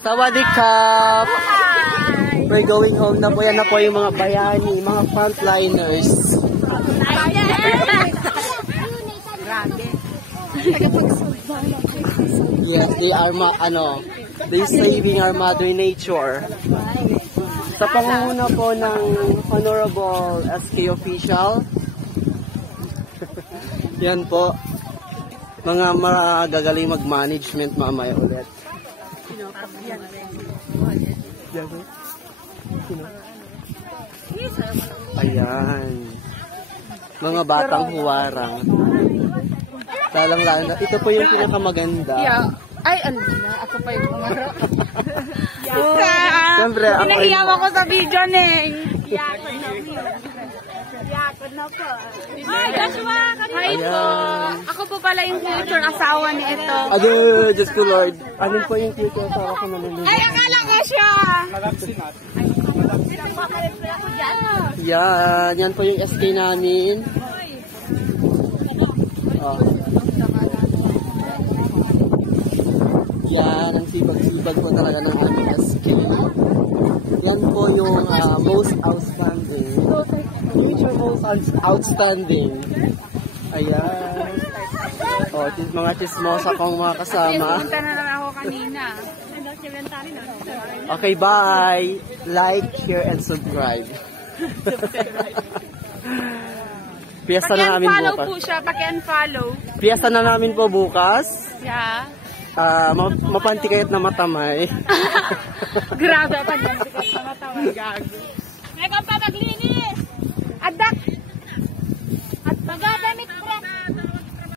Sawadikap! We're going home na po. Yan na po yung mga bayani, mga frontliners. Yes, they are they're saving our mother nature. Sa pangunguna po ng Honorable SK official. Yan po. Mga magagaling mag-management mamaya ulit. Ayan. Mga batang huwarang. Lalang-lalang. Ito po yung pinakamaganda. Yeah. Ay, ano na? Ako pa yung umarap. Siyempre, ako pinahiyaw ako sa video, Neng. Yakod na po. Hi, Joshua! Hi po! Ako po pala yung future asawa ni ito. Aduh, Diyos ko Lord. Ano po yung future asawa ko nalulunod? Ay, akala ko siya! Yan po yung SK namin. Oh. Yan, ang sibag-sibag po talaga ng aming SK. Yan po yung most outstanding. Future most outstanding. Ayan. O, mga chismosa kong mga kasama. Punta na lang ako kanina. Okay, bye! Like, share, and subscribe. Piyesta na namin Paki-unfollow bukas. po siya, paki-unfollow. Piyesta na namin po bukas. Yeah. Mapantikayat na matamay. Grabe, mapantikayat na matamay. Gago. May pampapaglinis.